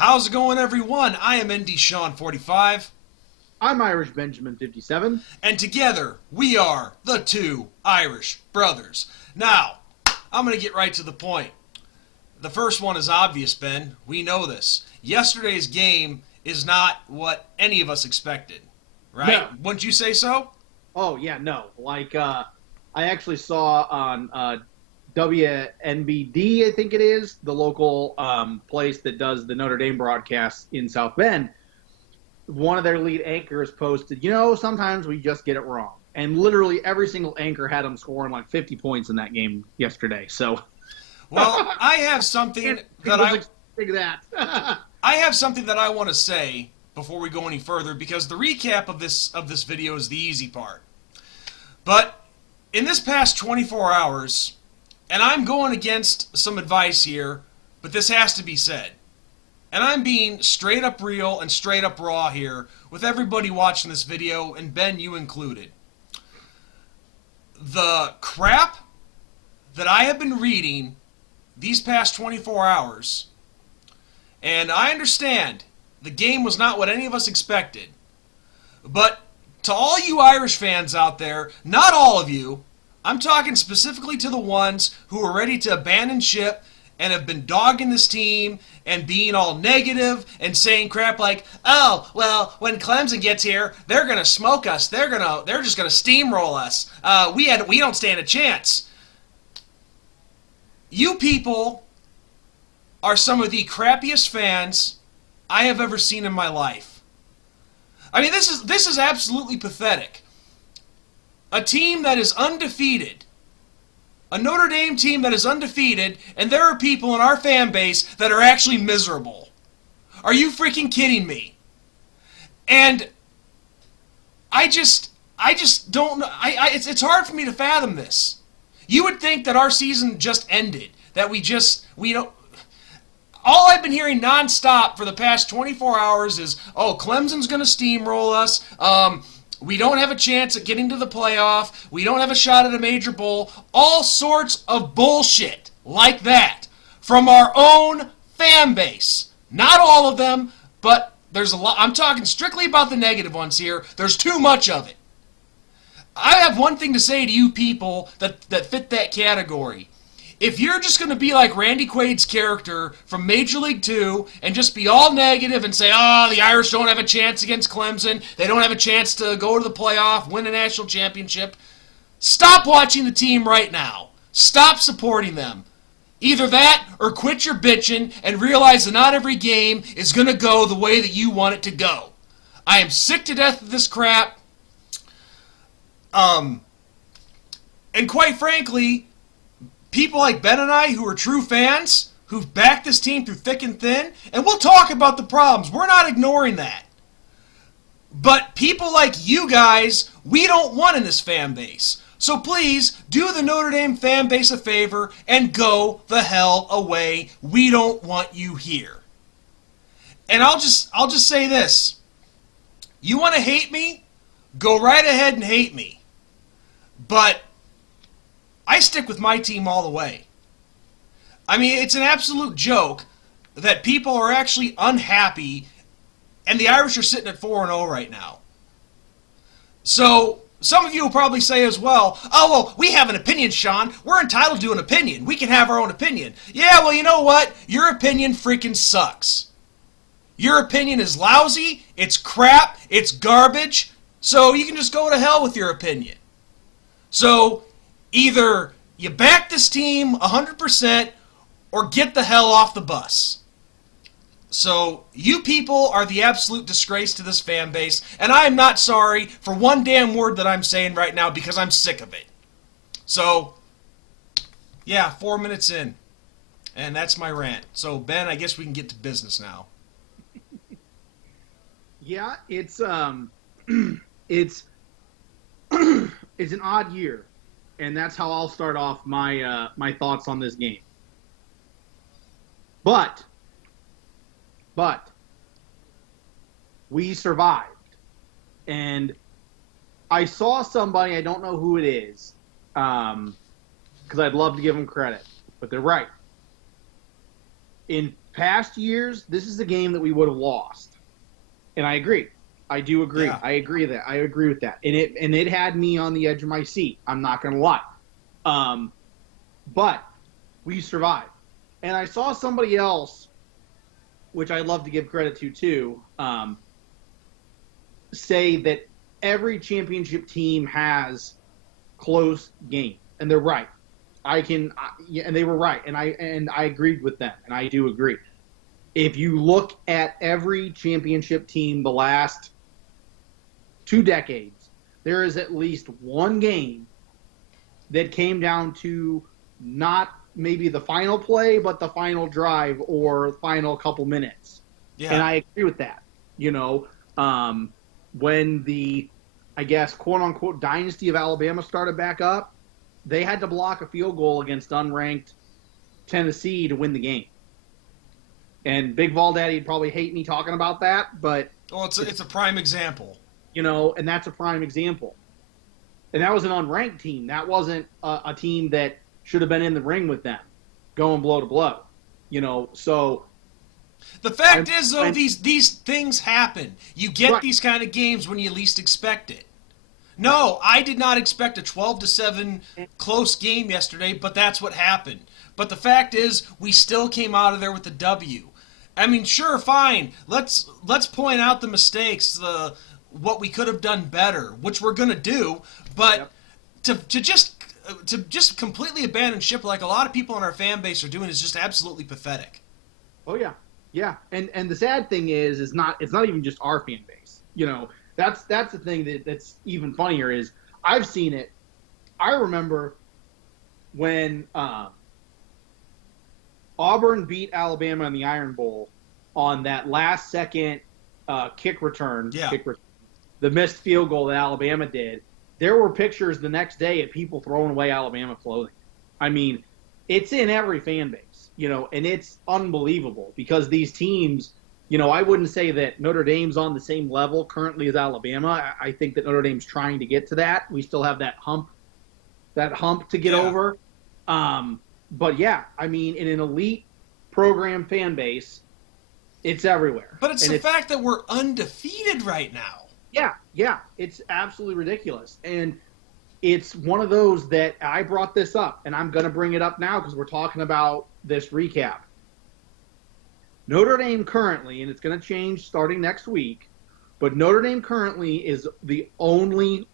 How's it going, everyone? I am ND Sean 45, I'm Irish Benjamin 57. and together we are the two Irish brothers. Now, I'm going to get right to the point. The first one is obvious, Ben. We know this. Yesterday's game is not what any of us expected, right? No. Wouldn't you say so? Oh, yeah, no. I actually saw on WNBD, I think it is, the local place that does the Notre Dame broadcasts in South Bend. One of their lead anchors posted, sometimes we just get it wrong. And literally every single anchor had them scoring like 50 points in that game yesterday. So, Well, I have something that I have something that I want to say before we go any further, because the recap of this video is the easy part. But in this past 24 hours, and I'm going against some advice here, but this has to be said. And I'm being straight up real and straight up raw here with everybody watching this video, and Ben, you included. The crap that I have been reading these past 24 hours, and I understand the game was not what any of us expected, but to all you Irish fans out there, not all of you, I'm talking specifically to the ones who are ready to abandon ship and have been dogging this team and being all negative and saying crap like, oh, well, when Clemson gets here, they're going to smoke us. They're just going to steamroll us. We don't stand a chance. You people are some of the crappiest fans I have ever seen in my life. I mean, this is absolutely pathetic. A team that is undefeated, a Notre Dame team that is undefeated, and there are people in our fan base that are actually miserable. Are you freaking kidding me? And I just don't know. It's hard for me to fathom this. You would think that our season just ended, that we don't. All I've been hearing nonstop for the past 24 hours is, oh, Clemson's going to steamroll us. We don't have a chance at getting to the playoff. We don't have a shot at a major bowl. All sorts of bullshit like that from our own fan base. Not all of them, but there's a lot. I'm talking strictly about the negative ones here. There's too much of it. I have one thing to say to you people that fit that category. If you're just going to be like Randy Quaid's character from Major League 2 and just be all negative and say, oh, the Irish don't have a chance against Clemson, they don't have a chance to go to the playoff, win a national championship, stop watching the team right now. Stop supporting them. Either that or quit your bitching and realize that not every game is going to go the way that you want it to go. I am sick to death of this crap. And quite frankly, people like Ben and I who are true fans, who've backed this team through thick and thin, and we'll talk about the problems. We're not ignoring that. But people like you guys, we don't want in this fan base. So please, do the Notre Dame fan base a favor and go the hell away. We don't want you here. And I'll just say this. You want to hate me? Go right ahead and hate me. But I stick with my team all the way. I mean, it's an absolute joke that people are actually unhappy, and the Irish are sitting at 4-0 right now. So, some of you will probably say as well, oh, well, we have an opinion, Sean. We're entitled to an opinion. We can have our own opinion. Yeah, well, you know what? Your opinion freaking sucks. Your opinion is lousy, it's crap, it's garbage, so you can just go to hell with your opinion. So, either you back this team 100% or get the hell off the bus. So, you people are the absolute disgrace to this fan base, and I am not sorry for one damn word that I'm saying right now because I'm sick of it. So, yeah, 4 minutes in, and that's my rant. So, Ben, I guess we can get to business now. Yeah, it's it's an odd year, and that's how I'll start off my thoughts on this game. But we survived, and I saw somebody, I don't know who it is, because I'd love to give them credit, but they're right. In Past years, this is a game that we would have lost. And I agree. I do agree. Yeah. I agree with that. And it had me on the edge of my seat. I'm not going to lie. But we survived. And I saw somebody else, which I love to give credit to too, say that every championship team has close games, and they're right. And they were right, and I agreed with them, and I do agree. If you look at every championship team the last 2 decades, there is at least one game that came down to not maybe the final play, but the final drive or final couple minutes. Yeah. And I agree with that. When the, I guess, quote-unquote dynasty of Alabama started back up, they had to block a field goal against unranked Tennessee to win the game. And Big Vol Daddy would probably hate me talking about that, but... Well, it's a prime example. And that's a prime example. And that was an unranked team. That wasn't a team that should have been in the ring with them, going blow to blow. So... The fact is, though, these things happen. You get these kind of games when you least expect it. No, I did not expect a 12-7 close game yesterday, but that's what happened. But the fact is, we still came out of there with the W. I mean, sure, fine. Let's point out the mistakes, what we could have done better, which we're gonna do. But to just completely abandon ship like a lot of people in our fan base are doing is just absolutely pathetic. Oh yeah. Yeah, and the sad thing is it's not even just our fan base. That's the thing that's even funnier is I've seen it. I remember when Auburn beat Alabama in the Iron Bowl on that last second kick return, the missed field goal that Alabama did. There were pictures the next day of people throwing away Alabama clothing. I mean, it's in every fan base. And it's unbelievable because these teams, I wouldn't say that Notre Dame's on the same level currently as Alabama. I think that Notre Dame's trying to get to that. We still have that hump to get over. But yeah, I mean, in an elite program fan base, it's everywhere. But it's the fact that we're undefeated right now. Yeah, it's absolutely ridiculous. And it's one of those that I brought this up, and I'm going to bring it up now because we're talking about this recap. Notre Dame currently, and it's going to change starting next week, but Notre Dame currently is the only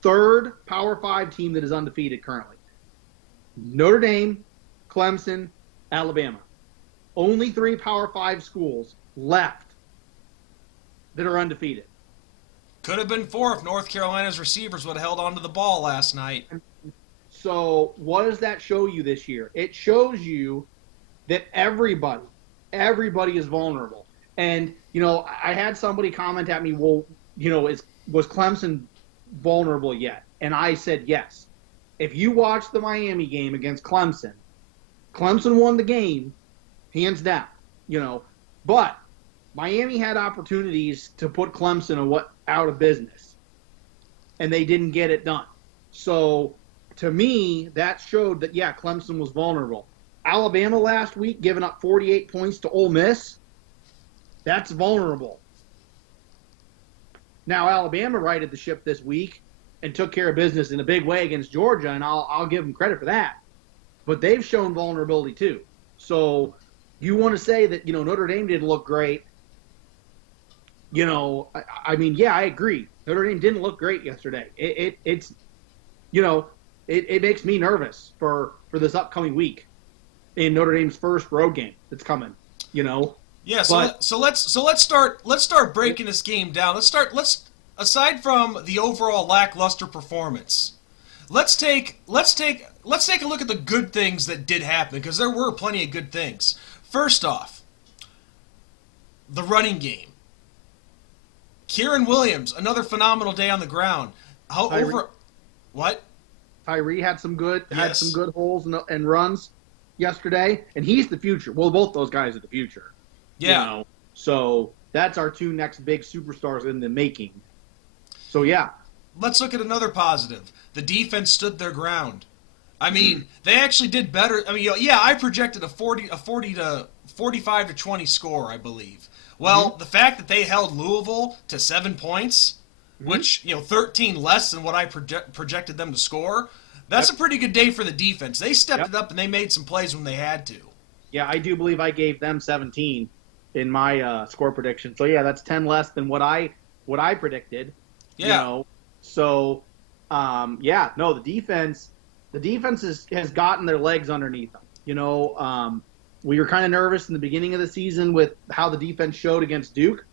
third Power 5 team that is undefeated currently. Notre Dame, Clemson, Alabama. Only 3 Power 5 schools left that are undefeated. Could have been 4 if North Carolina's receivers would have held onto the ball last night. So what does that show you this year? It shows you that everybody is vulnerable. And, I had somebody comment at me, well, was Clemson vulnerable yet? And I said yes. If you watch the Miami game against Clemson won the game, hands down, But Miami had opportunities to put Clemson out of business, and they didn't get it done. So, to me, that showed that, Clemson was vulnerable. Alabama last week giving up 48 points to Ole Miss, that's vulnerable. Now, Alabama righted the ship this week and took care of business in a big way against Georgia, and I'll give them credit for that. But they've shown vulnerability too. So, you want to say that, Notre Dame didn't look great. I mean, I agree. Notre Dame didn't look great yesterday. It makes me nervous for this upcoming week in Notre Dame's first road game that's coming. Yeah. So let's start breaking this game down. Aside from the overall lackluster performance, let's take a look at the good things that did happen because there were plenty of good things. First off, the running game. Kieran Williams, another phenomenal day on the ground. What? Tyree had some good holes and runs yesterday, and he's the future. Well, both those guys are the future. Yeah. So that's our 2 next big superstars in the making. So yeah. Let's look at another positive. The defense stood their ground. I mean, they actually did better. I mean, yeah, I projected a 40 to 45 to 20 score, I believe. Well, the fact that they held Louisville to 7 points, Mm-hmm. which 13 less than what I projected them to score, that's Yep. a pretty good day for the defense. They stepped Yep. it up and they made some plays when they had to. Yeah, I do believe I gave them 17 in my score prediction. So yeah, that's 10 less than what I predicted. You Yeah, know, so yeah, no, the defense has gotten their legs underneath them. We were kind of nervous in the beginning of the season with how the defense showed against Duke,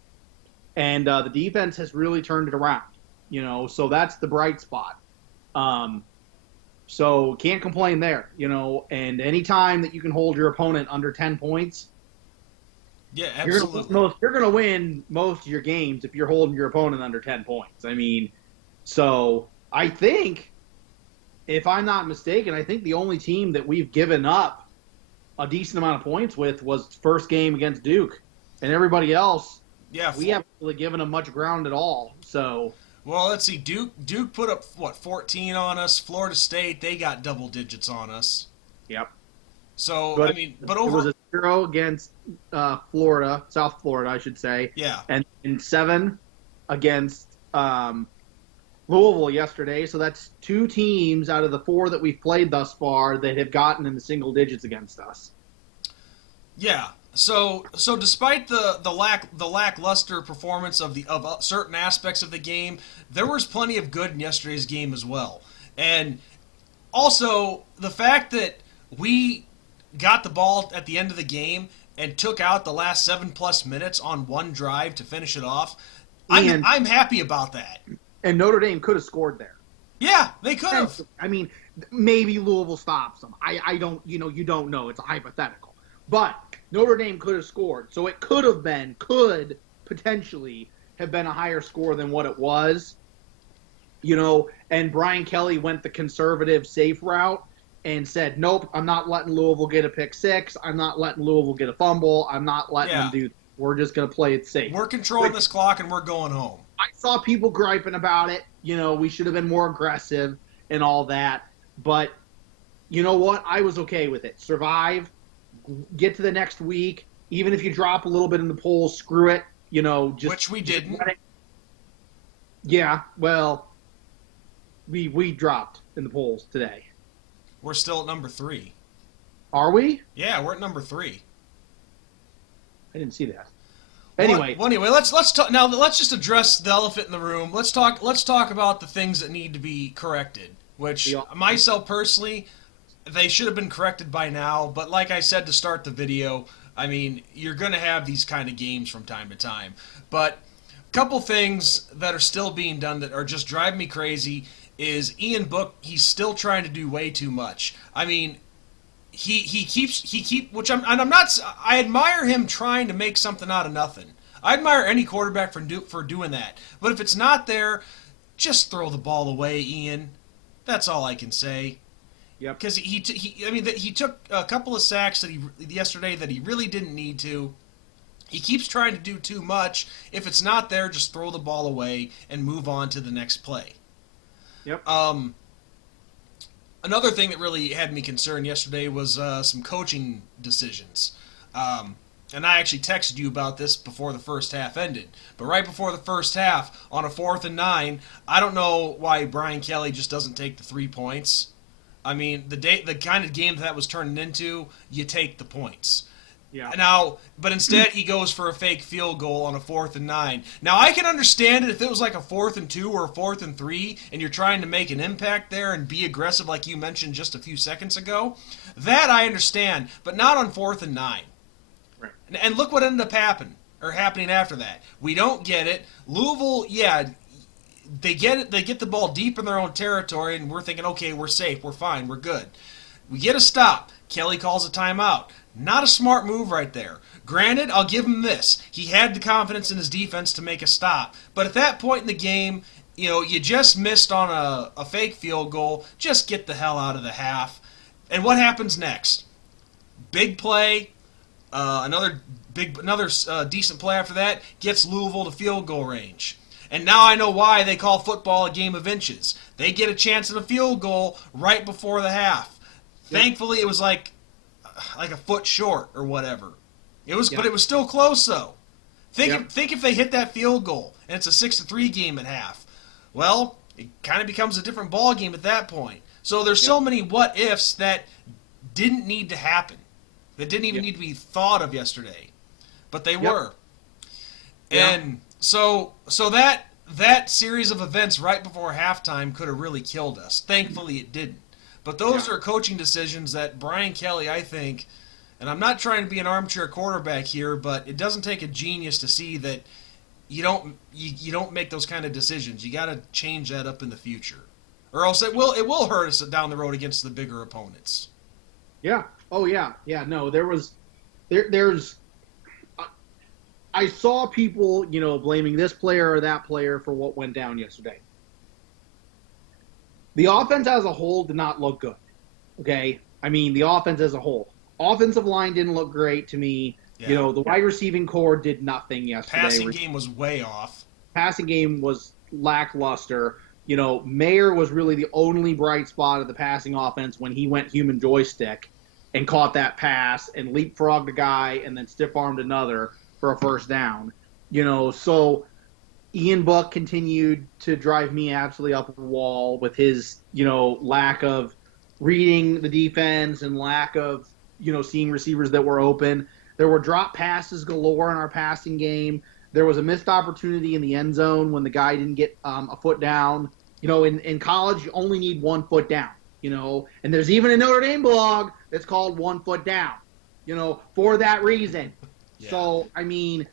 and the defense has really turned it around. So that's the bright spot. Um, so can't complain there. And any time that you can hold your opponent under 10 points, yeah, you're gonna absolutely. you're gonna win most of your games if you're holding your opponent under 10 points. I mean, so I think, if I'm not mistaken, I think the only team that we've given up a decent amount of points with was first game against Duke, and everybody else Yeah, we haven't really given them much ground at all. So well, let's see. Duke put up what 14 on us. Florida State, they got double digits on us. yep. So I But mean, but it was over a 0 against Florida, South Florida, I should say, yeah, and 7 against Louisville yesterday. So that's 2 teams out of the 4 that we've played thus far that have gotten in the single digits against us. yeah. So despite the lackluster performance of certain aspects of the game, there was plenty of good in yesterday's game as well. And also the fact that we got the ball at the end of the game and took out the last 7+ minutes on one drive to finish it off. And I'm happy about that. and Notre Dame could have scored there. Yeah, they could have. I mean, maybe Louisville stops them. I don't, you don't know. It's a hypothetical. But Notre Dame could have scored. So it could potentially have been a higher score than what it was. And Brian Kelly went the conservative, safe route and said, nope, I'm not letting Louisville get a pick six. I'm not letting Louisville get a fumble. I'm not letting them do that. We're just going to play it safe. We're controlling this clock and we're going home. I saw people griping about it. We should have been more aggressive and all that. But you know what? I was okay with it. Survive, get to the next week. Even if you drop a little bit in the polls, screw it. Which we didn't. Yeah, well, we dropped in the polls today. We're still at number 3. Are we? Yeah, we're at number 3. I didn't see that. Anyway, let's talk now. Let's just address the elephant in the room. Let's talk about the things that need to be corrected. Which myself personally, they should have been corrected by now. But like I said to start the video, I mean, you're going to have these kind of games from time to time. But a couple things that are still being done that are just driving me crazy is Ian Book. He's still trying to do way too much. I mean, he keeps which I'm not. I admire him trying to make something out of nothing. I admire any quarterback for doing that. But if it's not there, just throw the ball away, Ian. That's all I can say. Yep. Because he took a couple of sacks yesterday that he really didn't need to. He keeps trying to do too much. If it's not there, just throw the ball away and move on to the next play. Yep. Another thing that really had me concerned yesterday was some coaching decisions. And I actually texted you about this before the first half ended. But right before the first half, on a 4th and 9, I don't know why Brian Kelly just doesn't take the 3 points. I mean, the kind of game that was turning into, you take the points. Yeah. Now, but instead he goes for a fake field goal on a 4th and 9. Now I can understand it if it was like a 4th and 2 or a 4th and 3, and you're trying to make an impact there and be aggressive like you mentioned just a few seconds ago. That I understand, but not on 4th and 9. Right. And look what ended up happening after that. We don't get it. Louisville, yeah, they get it. They get the ball deep in their own territory, and we're thinking, okay, we're safe, we're fine, we're good. We get a stop. Kelly calls a timeout. Not a smart move right there. Granted, I'll give him this. He had the confidence in his defense to make a stop. But at that point in the game, you just missed on a fake field goal. Just get the hell out of the half. And what happens next? Big play. Another decent play after that gets Louisville to field goal range. And now I know why they call football a game of inches. They get a chance at a field goal right before the half. Yep. Thankfully, it was like a foot short or whatever. It was, Yeah. but it was still close though. Yep. Think if they hit that field goal and it's a 6-3 game at half. Well, it kind of becomes a different ball game at that point. So there's so Yep. many what ifs that didn't need to happen. That didn't even Yep. need to be thought of yesterday, but they Yep. were. Yeah. And so that series of events right before halftime could have really killed us. Thankfully, it didn't. But those Yeah. are coaching decisions that Brian Kelly, I think, and I'm not trying to be an armchair quarterback here, but it doesn't take a genius to see that you don't make those kind of decisions. You got to change that up in the future, or else it will hurt us down the road against the bigger opponents. Yeah. Oh yeah. Yeah. No, there's I saw people, blaming this player or that player for what went down yesterday. The offense as a whole did not look good. Okay? I mean, the offense as a whole. Offensive line didn't look great to me. Yeah. The wide receiving core did nothing yesterday. Passing game was way off. Passing game was lackluster. Mayer was really the only bright spot of the passing offense when he went human joystick and caught that pass and leapfrogged a guy and then stiff-armed another for a first down. So Ian Book continued to drive me absolutely up the wall with his, lack of reading the defense and lack of, seeing receivers that were open. There were drop passes galore in our passing game. There was a missed opportunity in the end zone when the guy didn't get a foot down. In college, you only need 1 foot down, and there's even a Notre Dame blog that's called 1 foot down, for that reason. Yeah. So, I mean,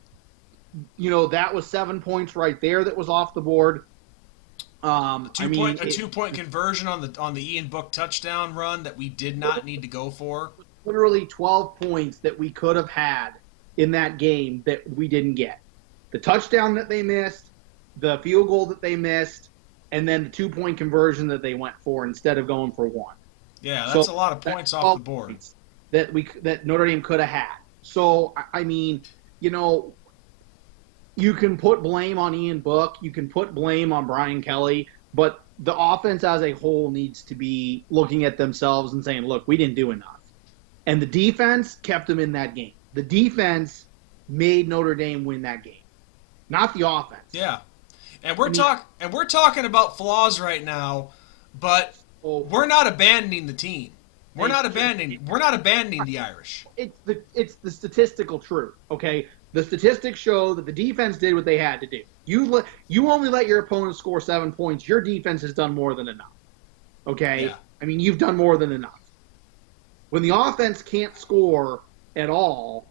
that was 7 points right there that was off the board. A two-point conversion on the Ian Book touchdown run that we did not need to go for. Literally 12 points that we could have had in that game that we didn't get. The touchdown that they missed, the field goal that they missed, and then the 2-point conversion that they went for instead of going for one. Yeah, that's a lot of points off the board that Notre Dame could have had. So, I mean, you can put blame on Ian Book, you can put blame on Brian Kelly, but the offense as a whole needs to be looking at themselves and saying, look, we didn't do enough. And the defense kept them in that game. The defense made Notre Dame win that game, not the offense. Yeah. And we're talking about flaws right now, but we're not abandoning the team. We're not abandoning the Irish. It's the statistical truth, okay? The statistics show that the defense did what they had to do. You only let your opponent score 7 points. Your defense has done more than enough, okay? Yeah. I mean, you've done more than enough. When the offense can't score at all,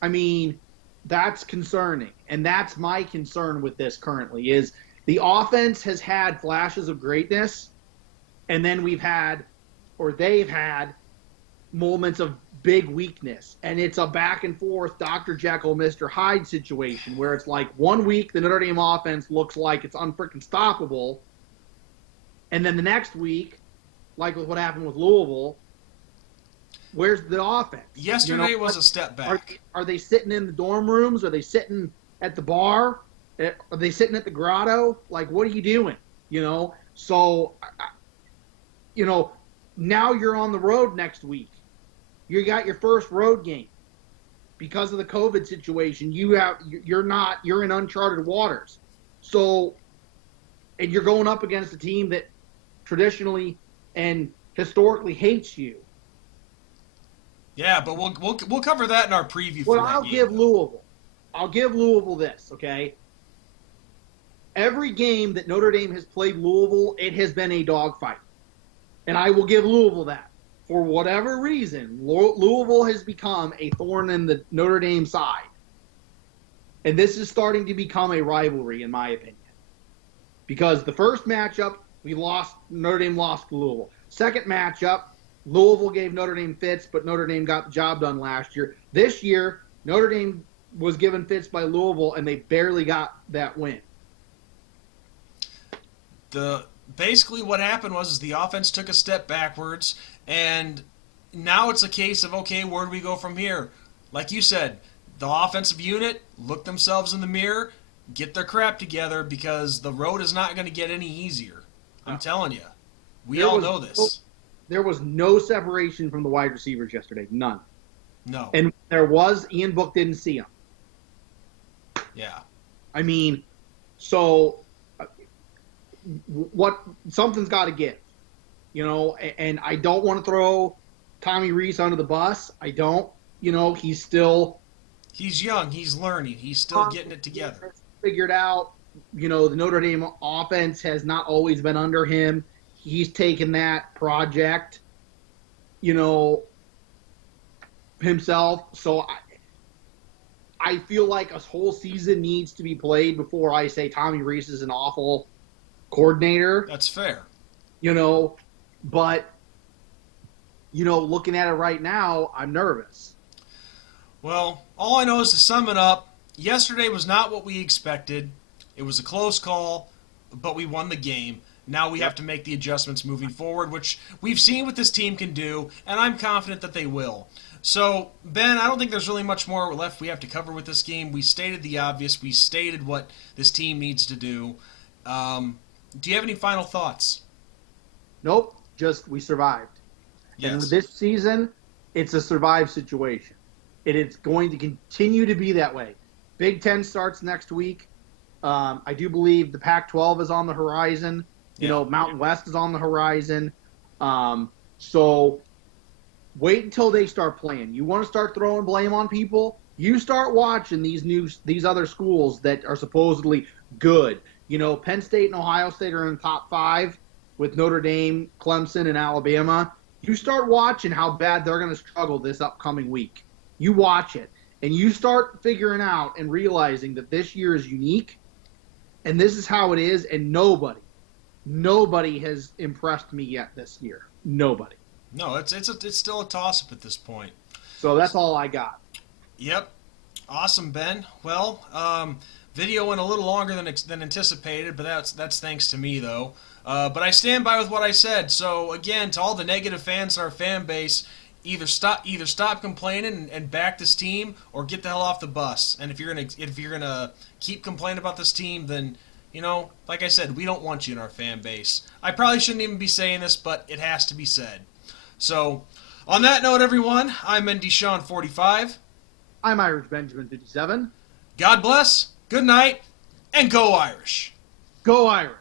I mean, that's concerning. And that's my concern with this currently is the offense has had flashes of greatness, and then they've had moments of big weakness. And it's a back and forth Dr. Jekyll, Mr. Hyde situation where it's like 1 week the Notre Dame offense looks like it's unfreaking stoppable. And then the next week, like with what happened with Louisville, where's the offense? Yesterday was a step back. Are they sitting in the dorm rooms? Are they sitting at the bar? Are they sitting at the grotto? Like, what are you doing? So, now you're on the road next week. You got your first road game. Because of the COVID situation, you're in uncharted waters. So, and you're going up against a team that traditionally and historically hates you. Yeah, but we'll cover that in our preview. Well, I'll give Louisville this, okay? Every game that Notre Dame has played Louisville, it has been a dogfight. And I will give Louisville that. For whatever reason, Louisville has become a thorn in the Notre Dame side. And this is starting to become a rivalry, in my opinion. Because the first matchup, Notre Dame lost to Louisville. Second matchup, Louisville gave Notre Dame fits, but Notre Dame got the job done last year. This year, Notre Dame was given fits by Louisville, and they barely got that win. Basically what happened was the offense took a step backwards, and now it's a case of, okay, where do we go from here? Like you said, the offensive unit look themselves in the mirror, get their crap together, because the road is not going to get any easier. I'm telling you. We all know this. there was no separation from the wide receivers yesterday. None. No. And there was, Ian Book didn't see him. Yeah. I mean, so something's got to give, and I don't want to throw Tommy Rees under the bus. I don't, he's young, he's learning, he's still getting it together. Figured out, the Notre Dame offense has not always been under him. He's taken that project, himself. So I feel like a whole season needs to be played before I say Tommy Rees is an awful coordinator. That's fair. But, looking at it right now, I'm nervous. Well, all I know is to sum it up, yesterday was not what we expected. It was a close call, but we won the game. Now we have to make the adjustments moving forward, which we've seen what this team can do, and I'm confident that they will. So, Ben, I don't think there's really much more left we have to cover with this game. We stated the obvious. We stated what this team needs to do. Do you have any final thoughts? Nope. Just we survived. Yes. And this season, it's a survive situation. It is going to continue to be that way. Big Ten starts next week. I do believe the Pac-12 is on the horizon. Mountain West is on the horizon. So wait until they start playing. You want to start throwing blame on people? You start watching these other schools that are supposedly good. Penn State and Ohio State are in the top 5 with Notre Dame, Clemson, and Alabama. You start watching how bad they're going to struggle this upcoming week. You watch it, and you start figuring out and realizing that this year is unique, and this is how it is, and nobody has impressed me yet this year. Nobody. No, it's still a toss-up at this point. So that's all I got. Yep. Awesome, Ben. Well, video went a little longer than anticipated, but that's thanks to me, though. But I stand by with what I said. So, again, to all the negative fans in our fan base, either stop complaining and back this team, or get the hell off the bus. And if you're gonna keep complaining about this team, then like I said, we don't want you in our fan base. I probably shouldn't even be saying this, but it has to be said. So, on that note, everyone, I'm N. Deshaun 45. I'm Irish Benjamin 57. God bless. Good night, and go Irish. Go Irish.